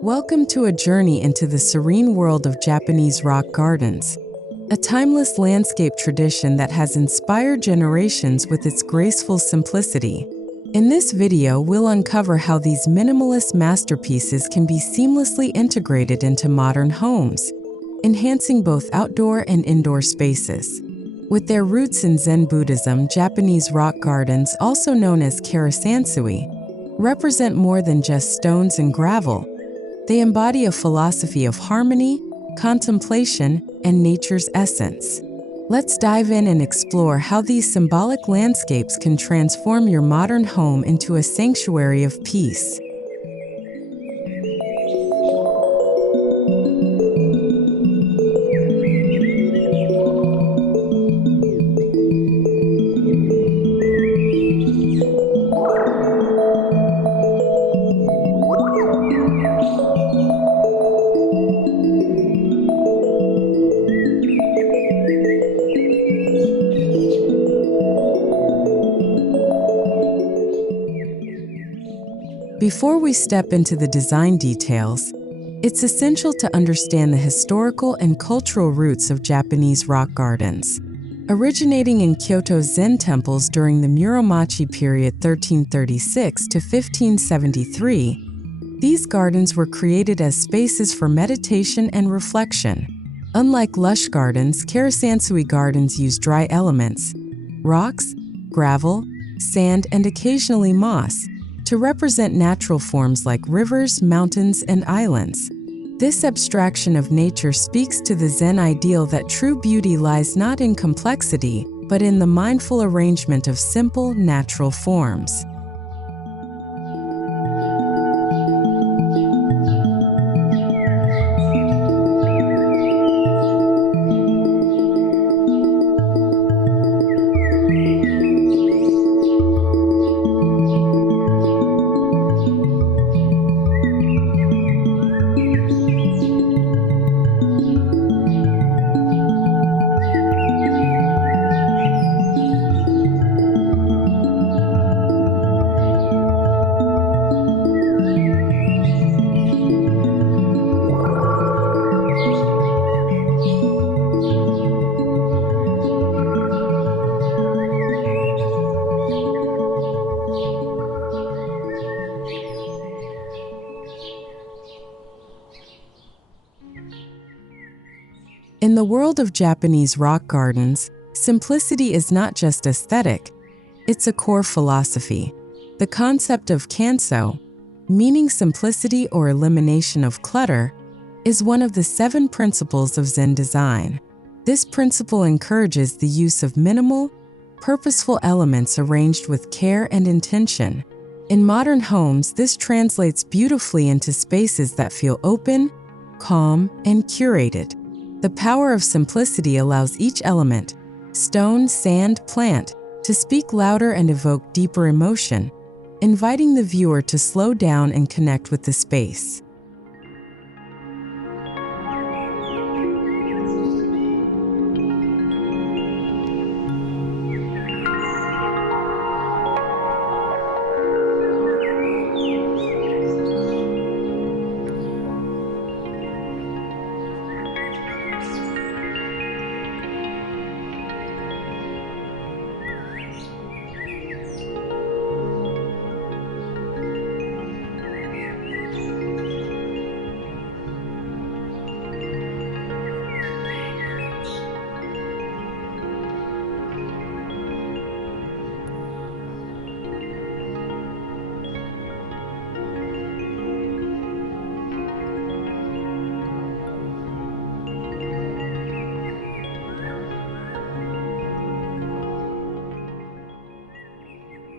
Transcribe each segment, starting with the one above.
Welcome to a journey into the serene world of Japanese rock gardens, a timeless landscape tradition that has inspired generations with its graceful simplicity. In this video, we'll uncover how these minimalist masterpieces can be seamlessly integrated into modern homes, enhancing both outdoor and indoor spaces. With their roots in Zen Buddhism, Japanese rock gardens, also known as karasansui, represent more than just stones and gravel. They embody a philosophy of harmony, contemplation, and nature's essence. Let's dive in and explore how these symbolic landscapes can transform your modern home into a sanctuary of peace. Before we step into the design details, it's essential to understand the historical and cultural roots of Japanese rock gardens. Originating in Kyoto's Zen temples during the Muromachi period 1336 to 1573, these gardens were created as spaces for meditation and reflection. Unlike lush gardens, karasansui gardens use dry elements, rocks, gravel, sand, and occasionally moss, to represent natural forms like rivers, mountains, and islands. This abstraction of nature speaks to the Zen ideal that true beauty lies not in complexity, but in the mindful arrangement of simple, natural forms. In the world of Japanese rock gardens, simplicity is not just aesthetic, it's a core philosophy. The concept of kanso, meaning simplicity or elimination of clutter, is one of the 7 principles of Zen design. This principle encourages the use of minimal, purposeful elements arranged with care and intention. In modern homes, this translates beautifully into spaces that feel open, calm, and curated. The power of simplicity allows each element, stone, sand, plant, to speak louder and evoke deeper emotion, inviting the viewer to slow down and connect with the space.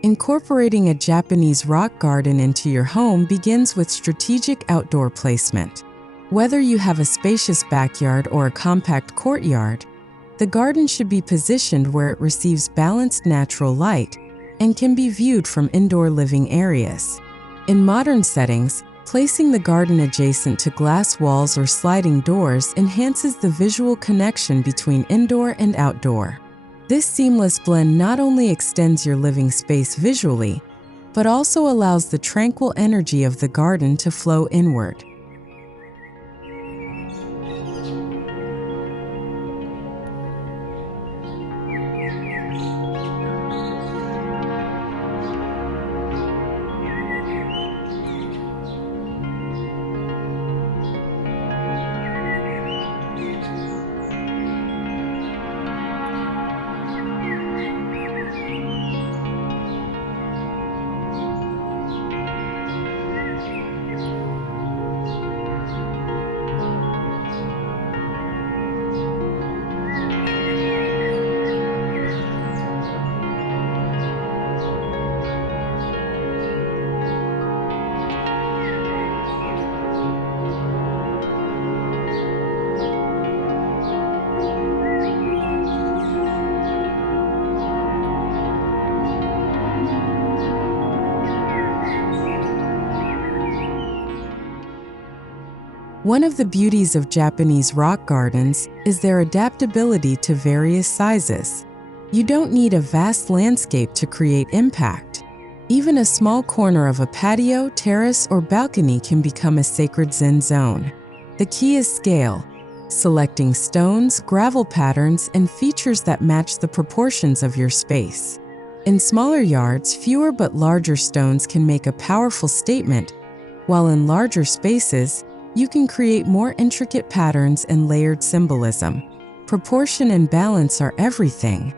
Incorporating a Japanese rock garden into your home begins with strategic outdoor placement. Whether you have a spacious backyard or a compact courtyard, The garden should be positioned where it receives balanced natural light and can be viewed from indoor living areas. In modern settings, placing the garden adjacent to glass walls or sliding doors enhances the visual connection between indoor and outdoor. This seamless blend not only extends your living space visually, but also allows the tranquil energy of the garden to flow inward. One of the beauties of Japanese rock gardens is their adaptability to various sizes. You don't need a vast landscape to create impact. Even a small corner of a patio, terrace, or balcony can become a sacred Zen zone. The key is scale, selecting stones, gravel patterns, and features that match the proportions of your space. In smaller yards, fewer but larger stones can make a powerful statement, while in larger spaces, you can create more intricate patterns and layered symbolism. Proportion and balance are everything.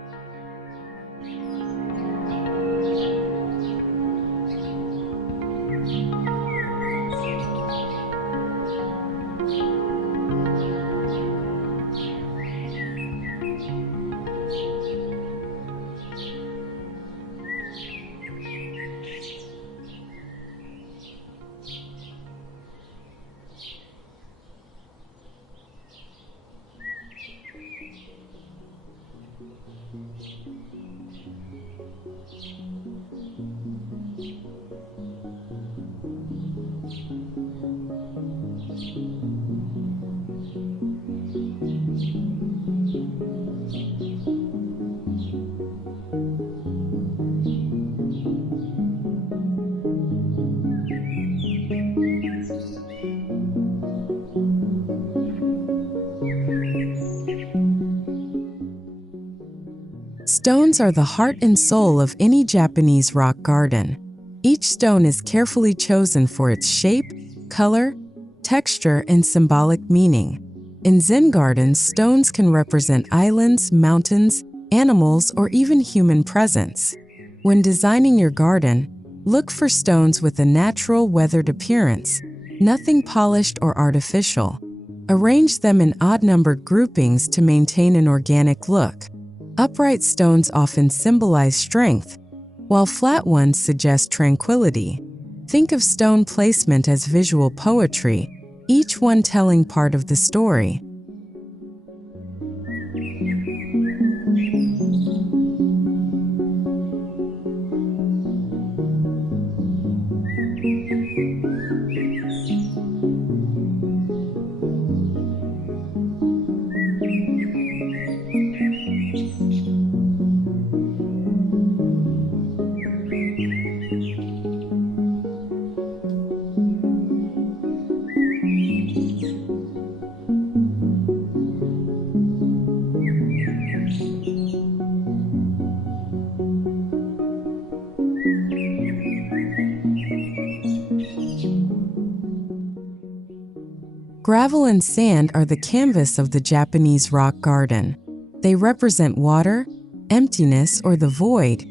Stones are the heart and soul of any Japanese rock garden. Each stone is carefully chosen for its shape, color, texture, and symbolic meaning. In Zen gardens, stones can represent islands, mountains, animals, or even human presence. When designing your garden, look for stones with a natural, weathered appearance, nothing polished or artificial. Arrange them in odd-numbered groupings to maintain an organic look. Upright stones often symbolize strength, while flat ones suggest tranquility. Think of stone placement as visual poetry, each one telling part of the story. Gravel and sand are the canvas of the Japanese rock garden. They represent water, emptiness, or the void,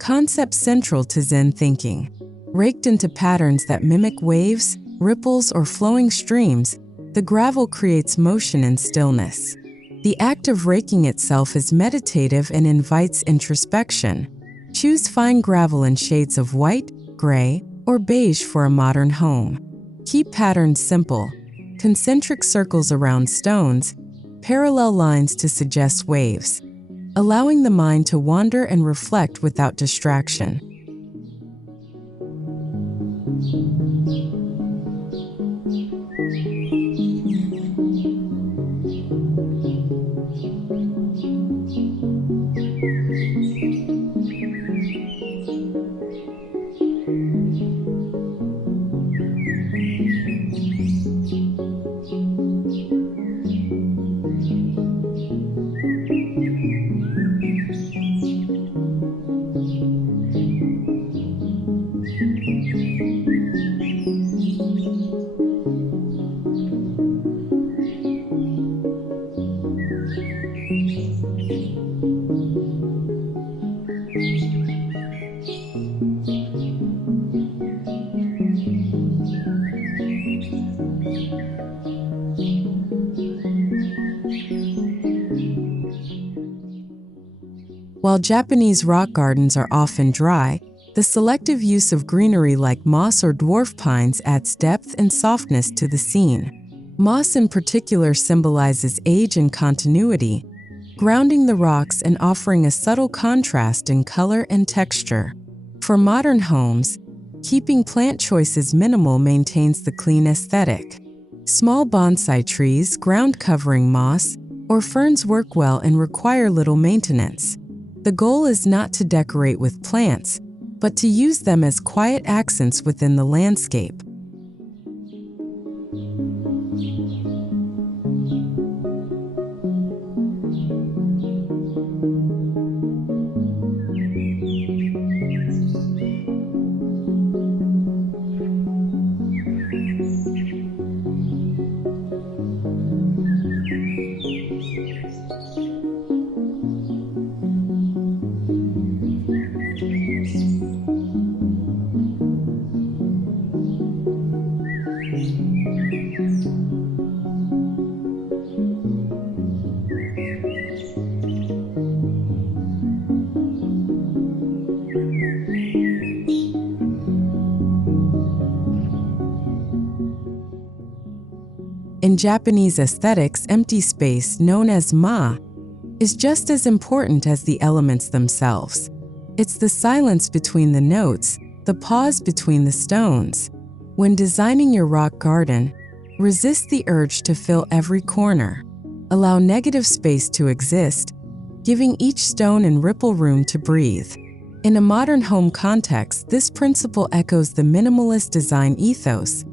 concepts central to Zen thinking. Raked into patterns that mimic waves, ripples, or flowing streams, the gravel creates motion and stillness. The act of raking itself is meditative and invites introspection. Choose fine gravel in shades of white, gray, or beige for a modern home. Keep patterns simple. Concentric circles around stones, parallel lines to suggest waves, allowing the mind to wander and reflect without distraction. While Japanese rock gardens are often dry, the selective use of greenery like moss or dwarf pines adds depth and softness to the scene. Moss in particular symbolizes age and continuity, grounding the rocks and offering a subtle contrast in color and texture. For modern homes, keeping plant choices minimal maintains the clean aesthetic. Small bonsai trees, ground-covering moss, or ferns work well and require little maintenance. The goal is not to decorate with plants, but to use them as quiet accents within the landscape. In Japanese aesthetics, empty space, known as ma, is just as important as the elements themselves. It's the silence between the notes, the pause between the stones. When designing your rock garden, resist the urge to fill every corner. Allow negative space to exist, giving each stone and ripple room to breathe. In a modern home context, this principle echoes the minimalist design ethos.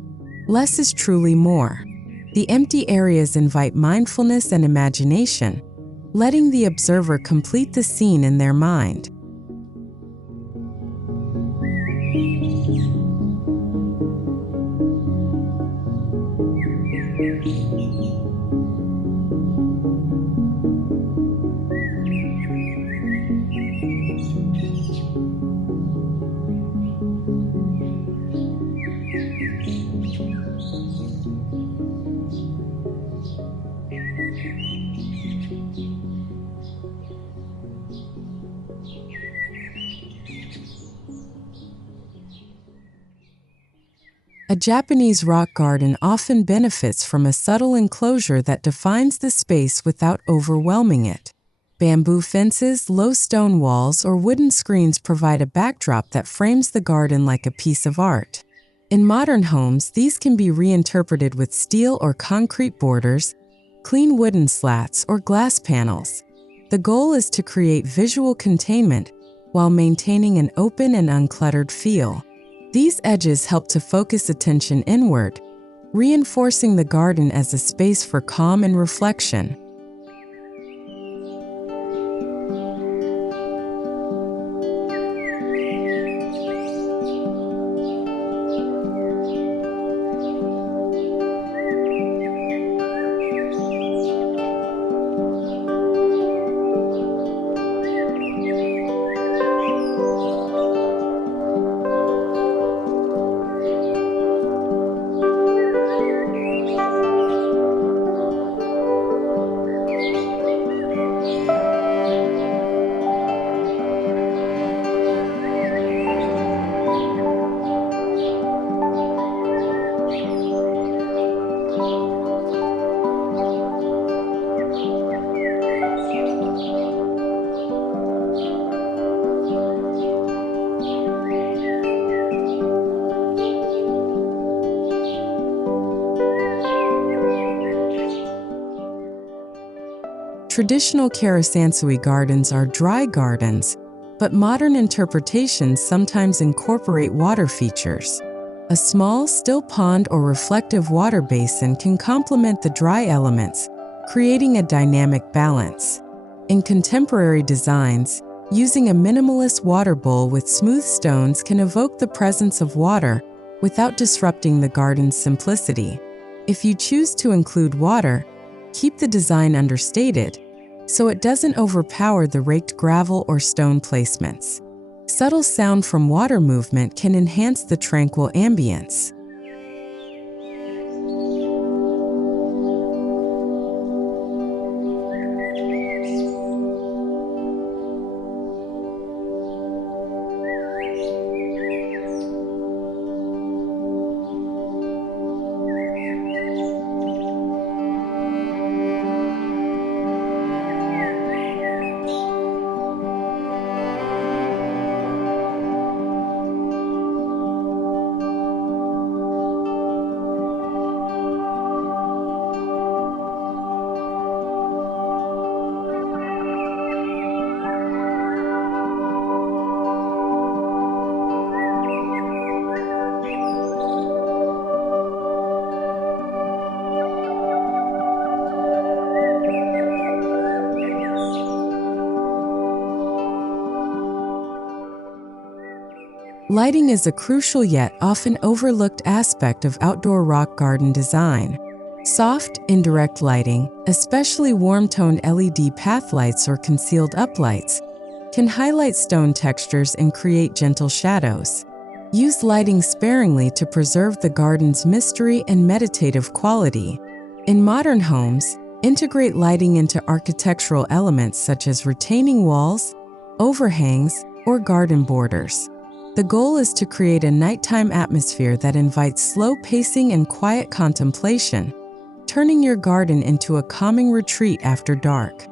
Less is truly more. The empty areas invite mindfulness and imagination, letting the observer complete the scene in their mind. A Japanese rock garden often benefits from a subtle enclosure that defines the space without overwhelming it. Bamboo fences, low stone walls, or wooden screens provide a backdrop that frames the garden like a piece of art. In modern homes, these can be reinterpreted with steel or concrete borders, clean wooden slats, or glass panels. The goal is to create visual containment while maintaining an open and uncluttered feel. These edges help to focus attention inward, reinforcing the garden as a space for calm and reflection. Traditional Karasansui gardens are dry gardens, but modern interpretations sometimes incorporate water features. A small, still pond or reflective water basin can complement the dry elements, creating a dynamic balance. In contemporary designs, using a minimalist water bowl with smooth stones can evoke the presence of water without disrupting the garden's simplicity. If you choose to include water, keep the design understated so it doesn't overpower the raked gravel or stone placements. Subtle sound from water movement can enhance the tranquil ambience. Lighting is a crucial yet often overlooked aspect of outdoor rock garden design. Soft, indirect lighting, especially warm-toned LED path lights or concealed uplights, can highlight stone textures and create gentle shadows. Use lighting sparingly to preserve the garden's mystery and meditative quality. In modern homes, integrate lighting into architectural elements such as retaining walls, overhangs, or garden borders. The goal is to create a nighttime atmosphere that invites slow pacing and quiet contemplation, turning your garden into a calming retreat after dark.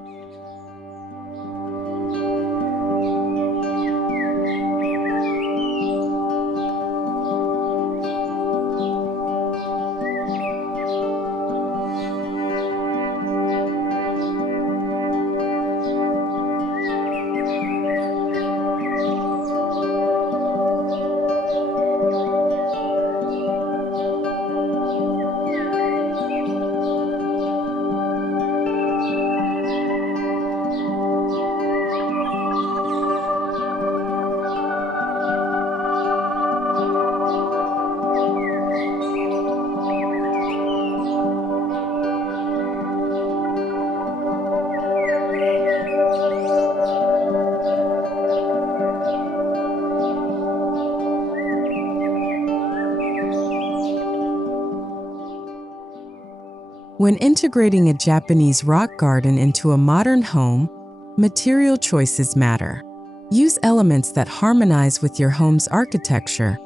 When integrating a Japanese rock garden into a modern home, material choices matter. Use elements that harmonize with your home's architecture: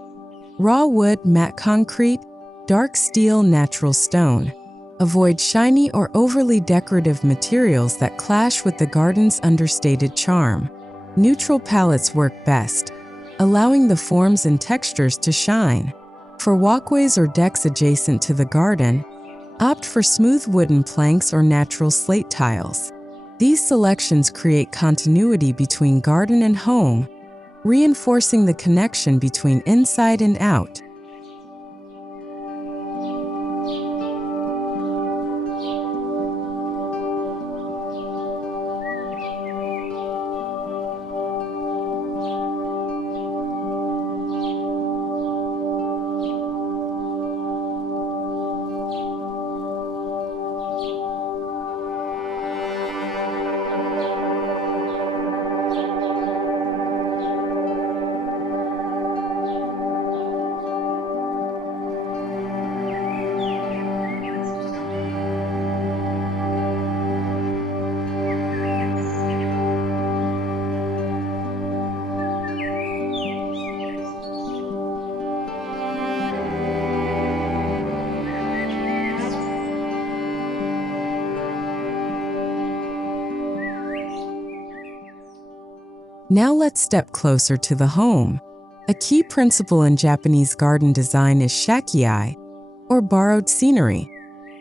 raw wood, matte concrete, dark steel, natural stone. Avoid shiny or overly decorative materials that clash with the garden's understated charm. Neutral palettes work best, allowing the forms and textures to shine. For walkways or decks adjacent to the garden, opt for smooth wooden planks or natural slate tiles. These selections create continuity between garden and home, reinforcing the connection between inside and out. Now let's step closer to the home. A key principle in Japanese garden design is shakiai, or borrowed scenery,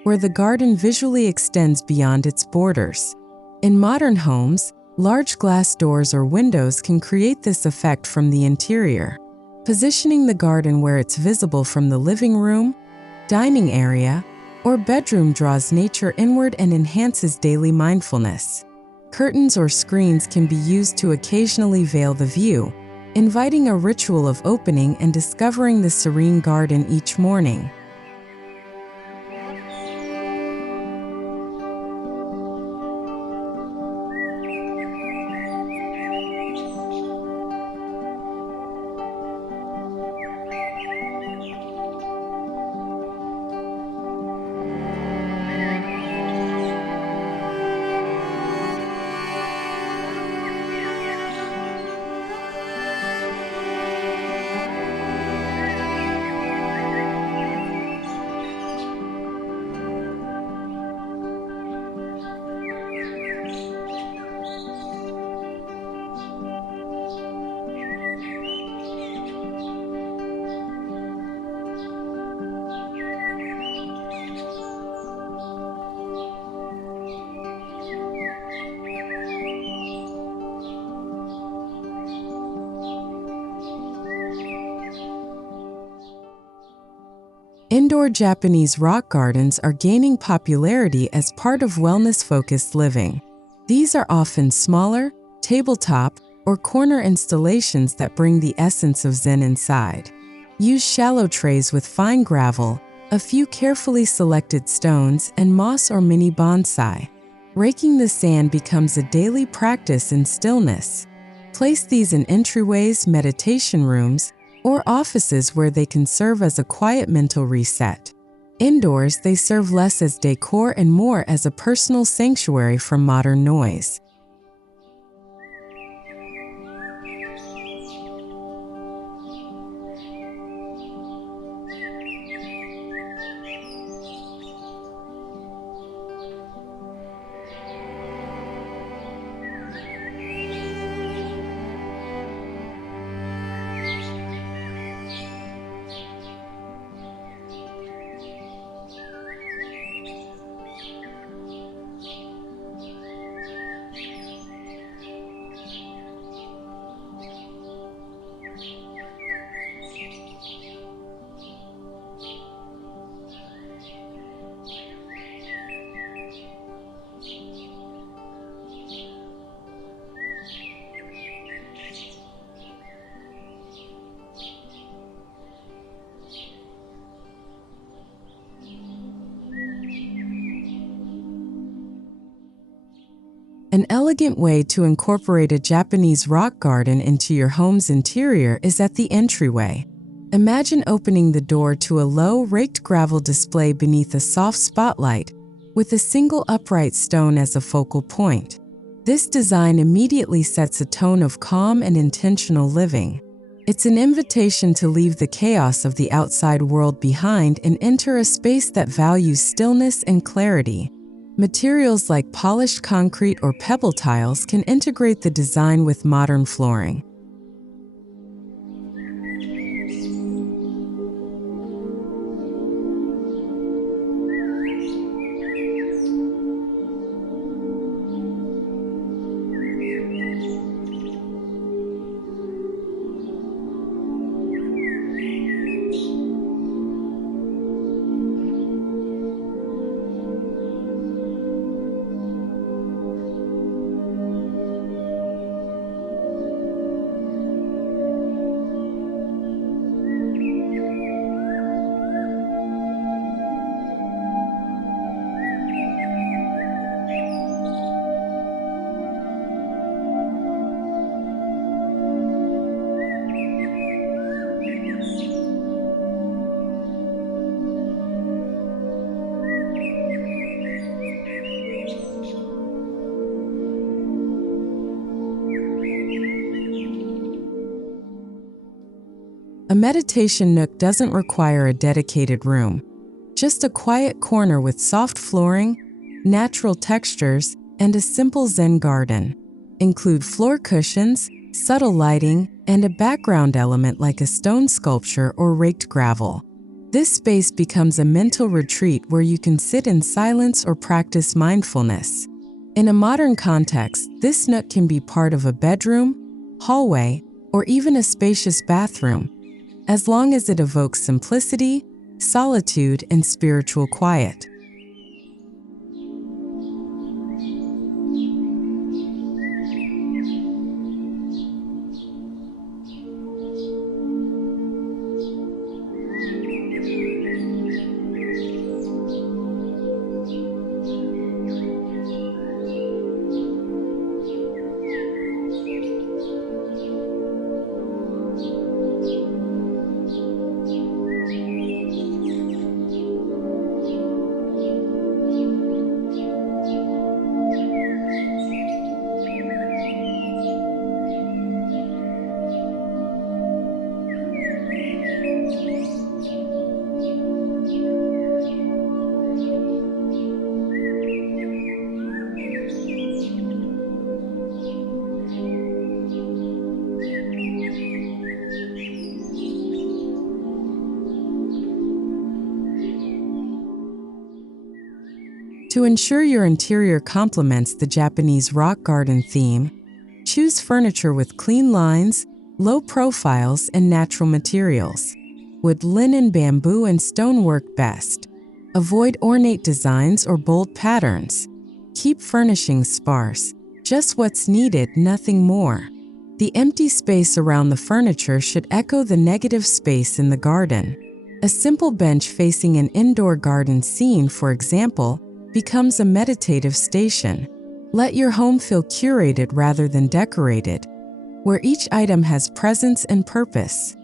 where the garden visually extends beyond its borders. In modern homes, large glass doors or windows can create this effect from the interior. Positioning the garden where it's visible from the living room, dining area, or bedroom draws nature inward and enhances daily mindfulness. Curtains or screens can be used to occasionally veil the view, inviting a ritual of opening and discovering the serene garden each morning. Indoor Japanese rock gardens are gaining popularity as part of wellness-focused living. These are often smaller, tabletop, or corner installations that bring the essence of Zen inside. Use shallow trays with fine gravel, a few carefully selected stones, and moss or mini bonsai. Raking the sand becomes a daily practice in stillness. Place these in entryways, meditation rooms, or offices where they can serve as a quiet mental reset. Indoors, they serve less as decor and more as a personal sanctuary from modern noise. An elegant way to incorporate a Japanese rock garden into your home's interior is at the entryway. Imagine opening the door to a low, raked gravel display beneath a soft spotlight, with a single upright stone as a focal point. This design immediately sets a tone of calm and intentional living. It's an invitation to leave the chaos of the outside world behind and enter a space that values stillness and clarity. Materials like polished concrete or pebble tiles can integrate the design with modern flooring. A meditation nook doesn't require a dedicated room, just a quiet corner with soft flooring, natural textures, and a simple Zen garden. Include floor cushions, subtle lighting, and a background element like a stone sculpture or raked gravel. This space becomes a mental retreat where you can sit in silence or practice mindfulness. In a modern context, this nook can be part of a bedroom, hallway, or even a spacious bathroom, as long as it evokes simplicity, solitude, and spiritual quiet. To ensure your interior complements the Japanese rock garden theme, choose furniture with clean lines, low profiles, and natural materials. Wood, linen, bamboo, and stone work best. Avoid ornate designs or bold patterns. Keep furnishings sparse, just what's needed, nothing more. The empty space around the furniture should echo the negative space in the garden. A simple bench facing an indoor garden scene, for example, becomes a meditative station. Let your home feel curated rather than decorated, where each item has presence and purpose.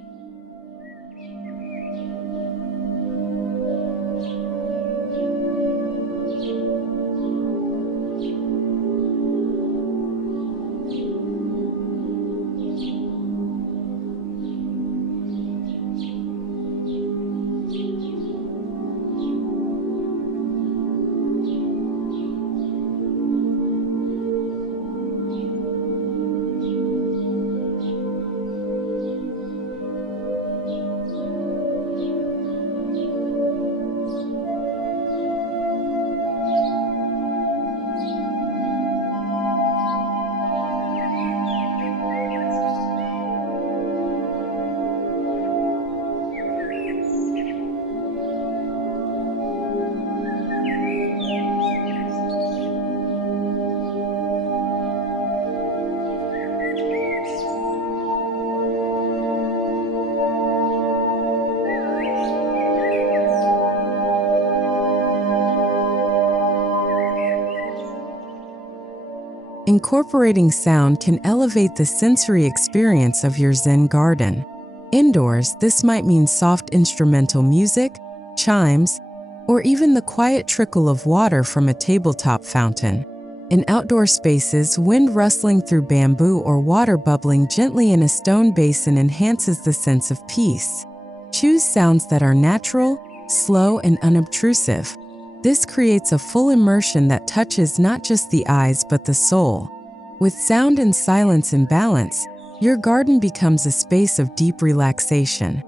Incorporating sound can elevate the sensory experience of your Zen garden. Indoors, this might mean soft instrumental music, chimes, or even the quiet trickle of water from a tabletop fountain. In outdoor spaces, wind rustling through bamboo or water bubbling gently in a stone basin enhances the sense of peace. Choose sounds that are natural, slow, and unobtrusive. This creates a full immersion that touches not just the eyes but the soul. With sound and silence in balance, your garden becomes a space of deep relaxation.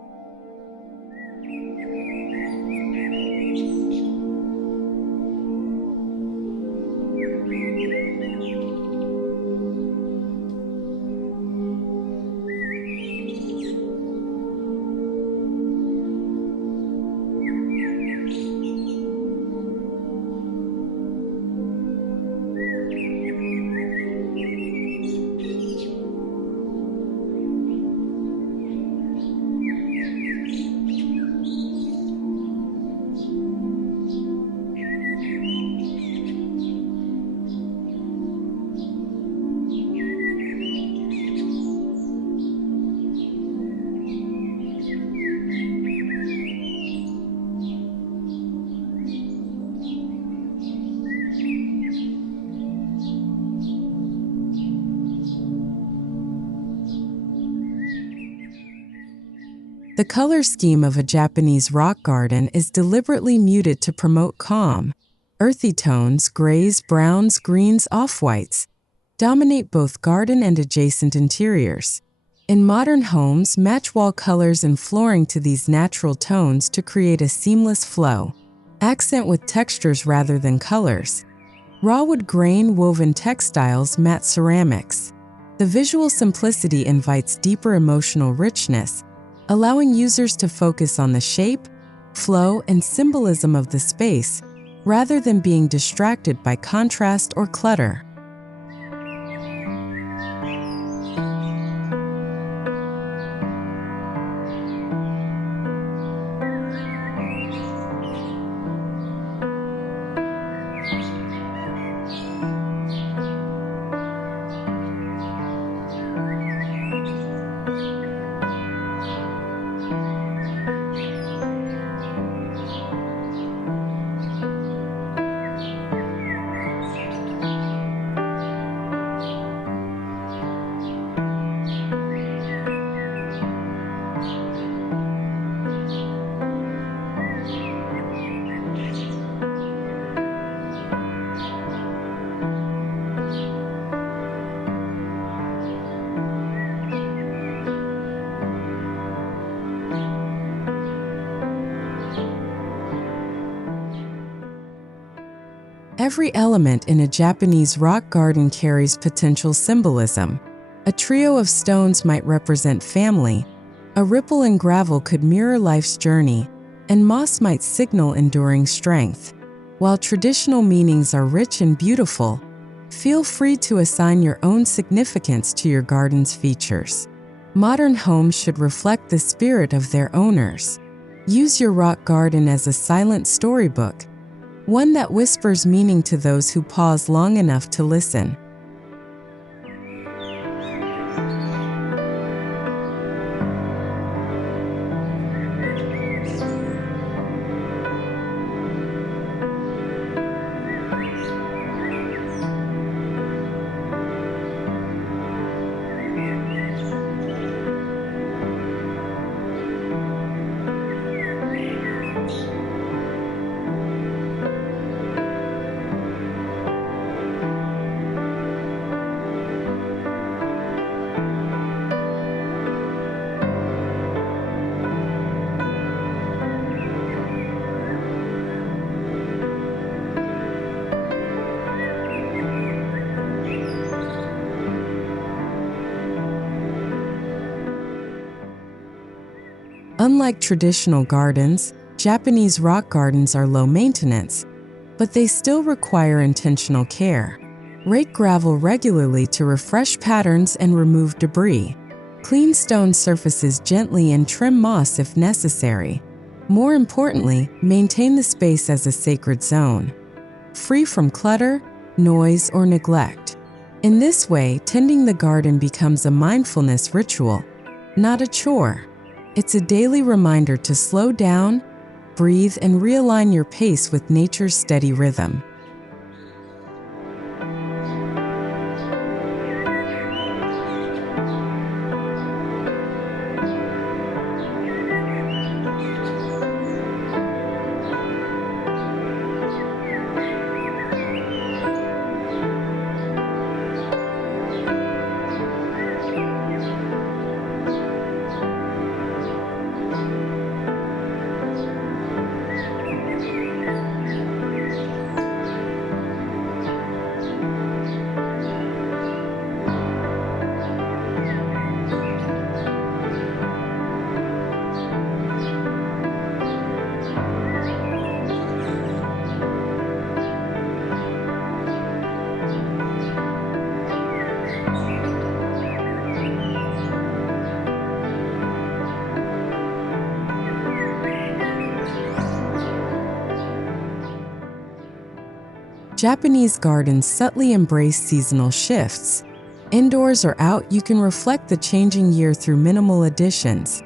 The color scheme of a Japanese rock garden is deliberately muted to promote calm. Earthy tones, grays, browns, greens, off-whites, dominate both garden and adjacent interiors. In modern homes, match wall colors and flooring to these natural tones to create a seamless flow. Accent with textures rather than colors. Raw wood grain woven textiles, matte ceramics. The visual simplicity invites deeper emotional richness, allowing users to focus on the shape, flow, and symbolism of the space, rather than being distracted by contrast or clutter. Every element in a Japanese rock garden carries potential symbolism. A trio of stones might represent family, a ripple in gravel could mirror life's journey, and moss might signal enduring strength. While traditional meanings are rich and beautiful, feel free to assign your own significance to your garden's features. Modern homes should reflect the spirit of their owners. Use your rock garden as a silent storybook, one that whispers meaning to those who pause long enough to listen. Unlike traditional gardens, Japanese rock gardens are low maintenance, but they still require intentional care. Rake gravel regularly to refresh patterns and remove debris. Clean stone surfaces gently and trim moss if necessary. More importantly, maintain the space as a sacred zone, free from clutter, noise, or neglect. In this way, tending the garden becomes a mindfulness ritual, not a chore. It's a daily reminder to slow down, breathe, and realign your pace with nature's steady rhythm. Japanese gardens subtly embrace seasonal shifts. Indoors or out, you can reflect the changing year through minimal additions.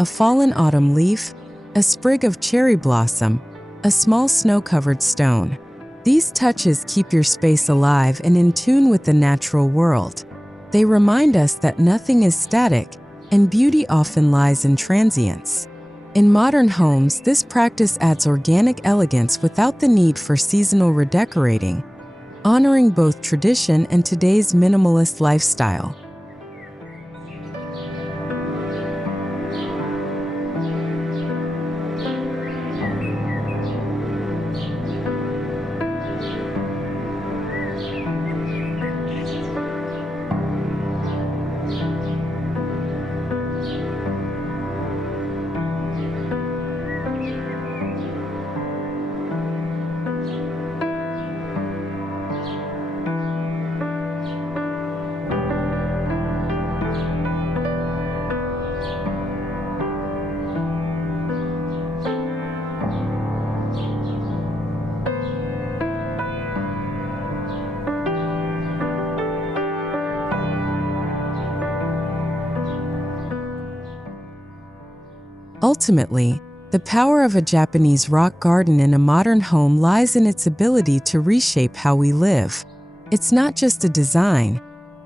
A fallen autumn leaf, a sprig of cherry blossom, a small snow-covered stone. These touches keep your space alive and in tune with the natural world. They remind us that nothing is static, and beauty often lies in transience. In modern homes, this practice adds organic elegance without the need for seasonal redecorating, honoring both tradition and today's minimalist lifestyle. Ultimately, the power of a Japanese rock garden in a modern home lies in its ability to reshape how we live. It's not just a design,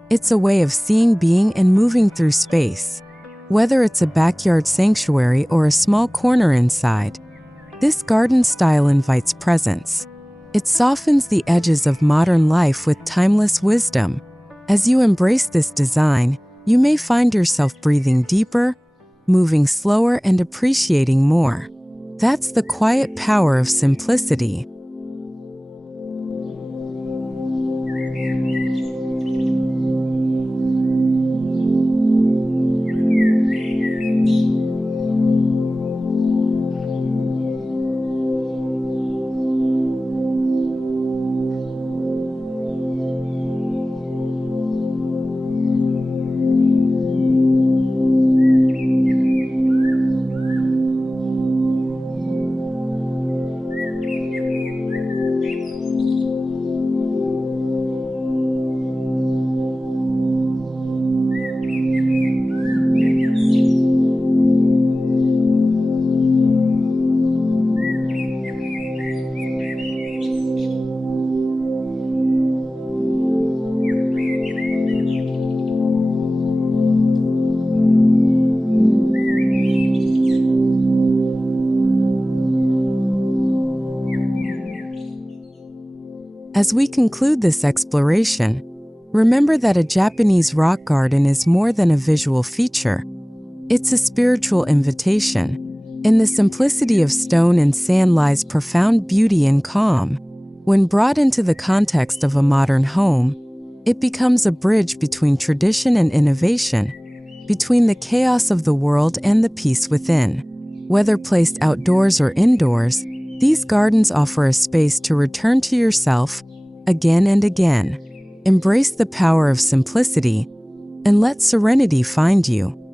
it's a way of seeing, being, and moving through space. Whether it's a backyard sanctuary or a small corner inside, this garden style invites presence. It softens the edges of modern life with timeless wisdom. As you embrace this design, you may find yourself breathing deeper, moving slower, and appreciating more. That's the quiet power of simplicity. As we conclude this exploration, remember that a Japanese rock garden is more than a visual feature. It's a spiritual invitation. In the simplicity of stone and sand lies profound beauty and calm. When brought into the context of a modern home, it becomes a bridge between tradition and innovation, between the chaos of the world and the peace within. Whether placed outdoors or indoors, these gardens offer a space to return to yourself again and again. Embrace the power of simplicity and let serenity find you.